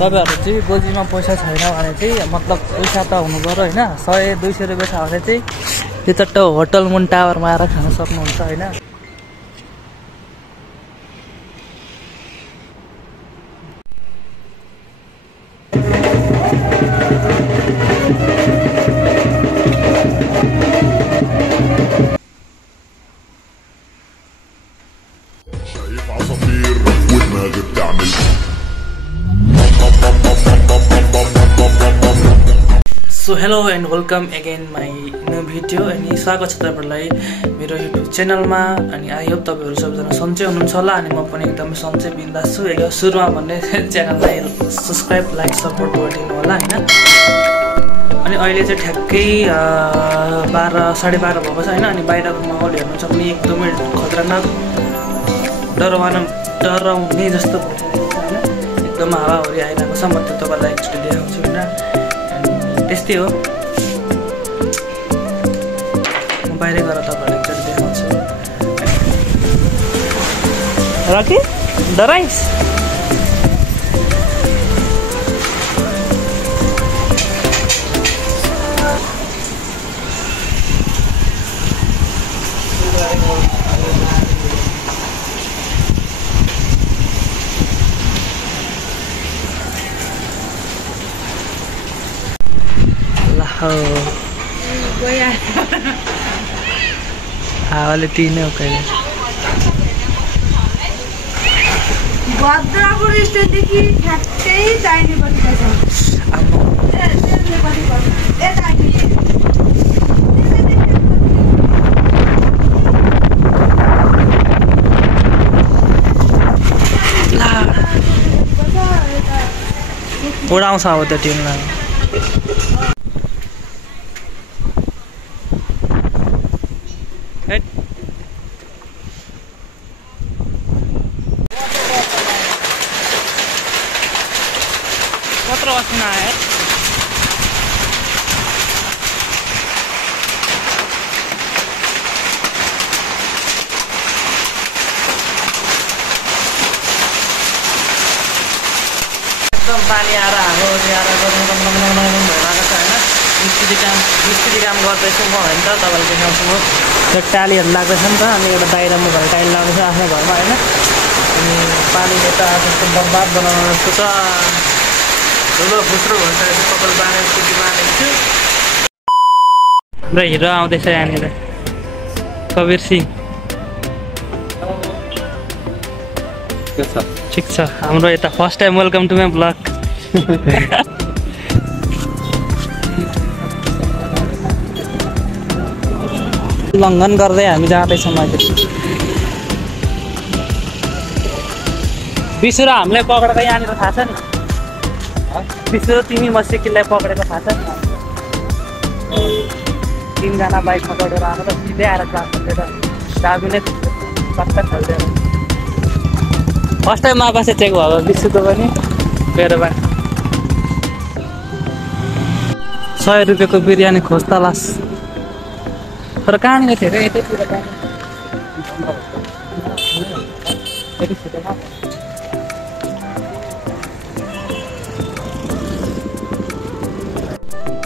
तपाईहरु चाहिँ गोजीमा पैसा छैन भने चाहिँ मतलब पैसा त हुनु पर्यो हैन 100-200 रुपैयाँ छ भने चाहिँ यो चट्ट होटल मुन टावरमा आएर खान सक्नुहुन्छ हैन। So hello and welcome again my new video अनि स्वागत छ तपाईहरुलाई मेरो युट्युब च्यानलमा। अनि आई होप तपाईहरु सबैजना सन्चै हुनुहुन्छ होला अनि म पनि एकदमै सन्चै बिन्दास छु। यो सुरुमा भन्ने च्यानललाई सब्स्क्राइब लाइक सपोर्ट गरिदिनु होला हैन। अनि अहिले चाहिँ ठ्याक्कै 12 साढे 12 भएको छ हैन। अनि बाहिरको माहौल हेर्नु सक्ने एकदमै खतरनाक डराउने जस्तो भइरहेको छ हैन। एकदम हावाहुरी आइरहेको छ। म त्यो तपाईहरुलाई एकचोटि देखाउँछु हैन। त्यस्तै हो, म बाहिर गएर तपाईहरुलाई एकचोटि देखाउँछु। रकी डराइस हावाले तिर्ने हो कहिले भद्रपुर स्टेसनदेखि ठ्याक्कै दाहिनेपट्टि उडाउँछ अब त्यो टिमलाई। कत्रो असिना आयो एकदम पानी आएर हाम्रो ल्याएर भइरहेको छ हैन। मिस्त्री काम गर्दैछु म हैन त तपाईहरुले देखाउँछु। म त्यो टालीहरु लाग्दैछ नि त। अनि एउटा बाहिरमा घर टाइल लाग्दैछ आफ्नो घरमा हैन। अनि पानीले त त्यस्तो बर्बाद बनाउन जस्तो छ ठुलो फुस्रो भन्छ कपाल बारेर कुटी मारेको छु र हिरो आउँदैछ यहाँनिर कबीर सिंह। ठिक छ, हाम्रो यता first time welcome to my blog. लङ्घन गर्दै हामी जाँदैछौँ अहिले। बिसुरा हामीलाई पक्रेको यहाँनिर थाहा छ नि। बिसुरा तिमी मसिकिललाई पक्रेको थाहा छ नि। 3 जना बाइकमा चढेर आएर त सिधै आएर क्लास गरेर चाबी नै पत्ता खेल्दैन। फर्स्ट टाइम मापासे चेक भयो बिसुको पनि मेरो पनि। 100 रुपियाँको बिरयानी खोज तलास तर कहाँनिर थियो अरे यतैतिर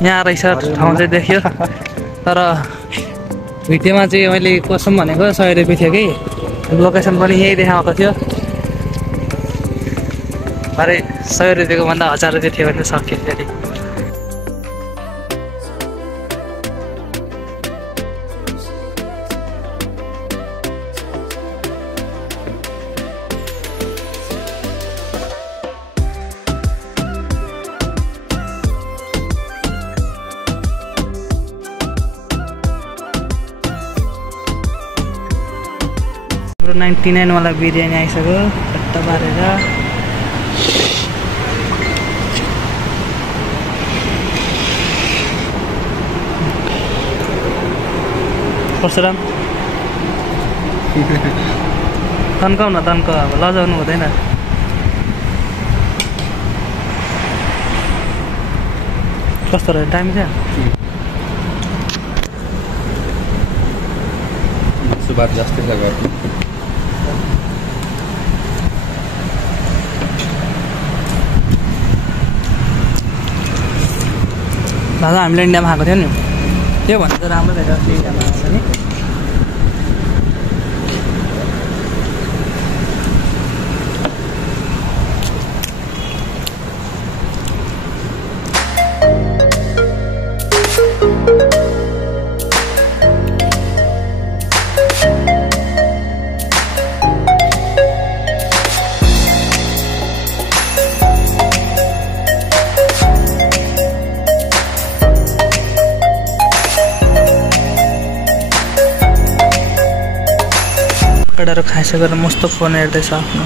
यहाँ रहेछ ठाउँ चाहिँ देख्यो तर भिडियोमा चाहिँ मैले कसम भनेको 100 रुपियाँ थियो कि लोकेसन पनि यही देखाएको थियो। अरे 100 रुपियाँको भन्दा 1000 रुपियाँ थियो भने सक्यो फेरि। हाम्रो 99 वाला बिरयानी आइसक्यो टट्ट पारेर। परशुराम तन्काउ न तन्काउ, अब लजाउनु हुँदैन। कस्तो रह्यो टाइम क्या सुबार जस्तै छ घर। दादा हामीले इन्डियामा खाएको थियो नि त्यो भन्दा चाहिँ राम्रो थियो इन्डियामा खाएको नि केटाहरू खाइसकेर मस्त फोन हेर्दैछ आफ्नो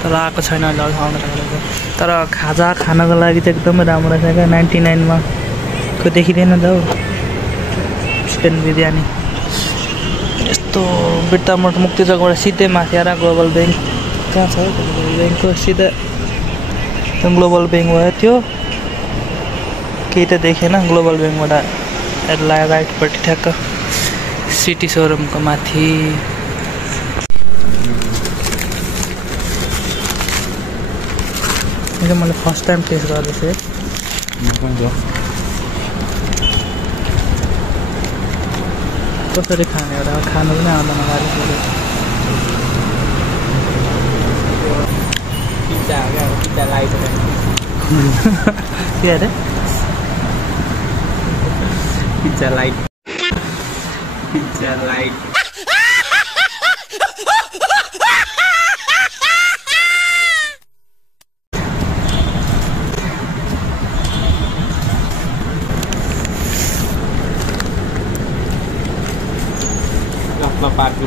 तर आएको छैन अहिले आउनु थालेको तर खाजा खानको लागि चाहिँ एकदमै राम्रो रहेछ क्या 99 को देखिँदैन त हौ चिकन बिरयानी यस्तो बिट्टा मोड मुक्ति चौकबाट सिधै माथि आएर ग्लोबल ब्याङ्क त्यहाँ छ ग्लोबल ब्याङ्कको सिधै ग्लोबल ब्याङ्क भयो त्यो केही त देखेन ग्लोबल ब्याङ्कबाट राइटपट्टि ठ्याक्क सिटी सोरुमको माथि मैले फर्स्ट टाइम टेस्ट गर्दैछु कसरी खाने एउटा खानु पनि आउँदैन गाडी पिज्जा लाइट के अरे पिज्जा लाइट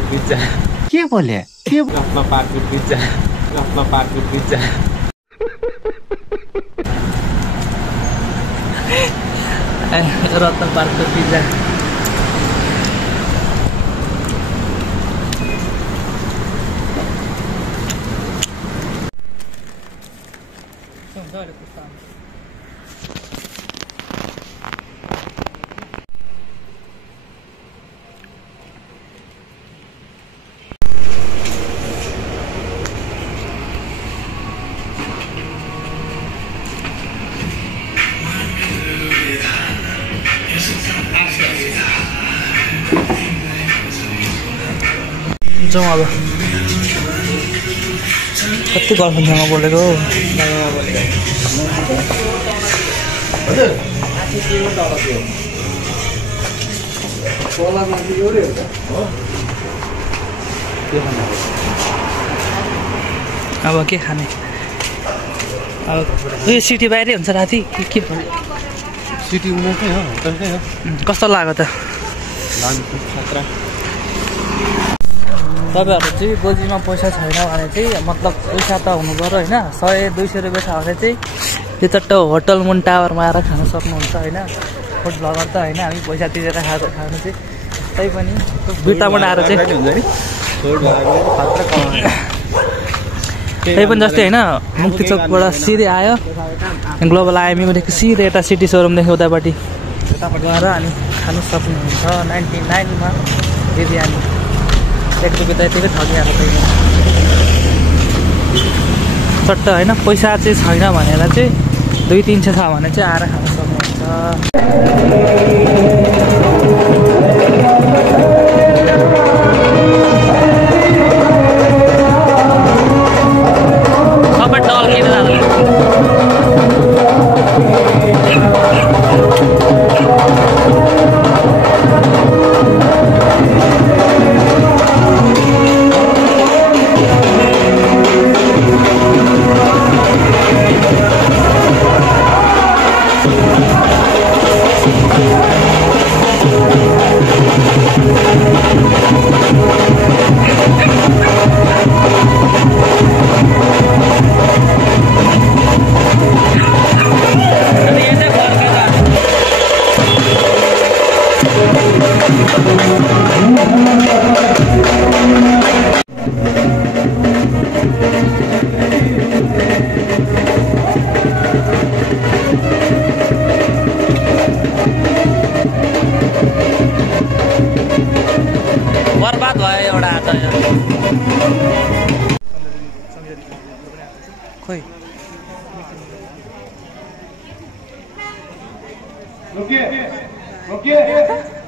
पिज्जा के बोले के पिज्जा रत्न पार्कको पिज्जा जाउँ अब कति गर्लफ्रेन्डसँग बोलेको अब के खाने अब यो सिटी बाहिरै हुन्छ राति के सिटी उनीकै हो होटलकै हो कस्तो लाग्यो त खतरा तपाईँहरू चाहिँ गोजीमा पैसा छैन भने चाहिँ मतलब पैसा त हुनु पऱ्यो होइन 100-200 रुपियाँ छ भने चाहिँ त्यो चट्ट होटल मुन टावरमा आएर खान सक्नुहुन्छ होइन फुड ब्लगर त होइन हामी पैसा तिरेर खानु चाहिँ तै पनि दुईवटाबाट आएर चाहिँ त्यही पनि जस्तै होइन मुक्ति चोकबाट सिधै आयो ग्लोबल आइएमईदेखि सिधै यता सिटी सोरुमदेखि उतापट्टि गएर अनि खानु सक्नुहुन्छ 99 मा बिरयानी 1 रुपियाँ त यतिकै ठगिहाल्छ छैन चट्ट होइन पैसा चाहिँ छैन भनेर चाहिँ 200-300 छ भने चाहिँ आएर खान सक्नुहुन्छ सबै टल्किएर जाँदैन रुकिए रुकिए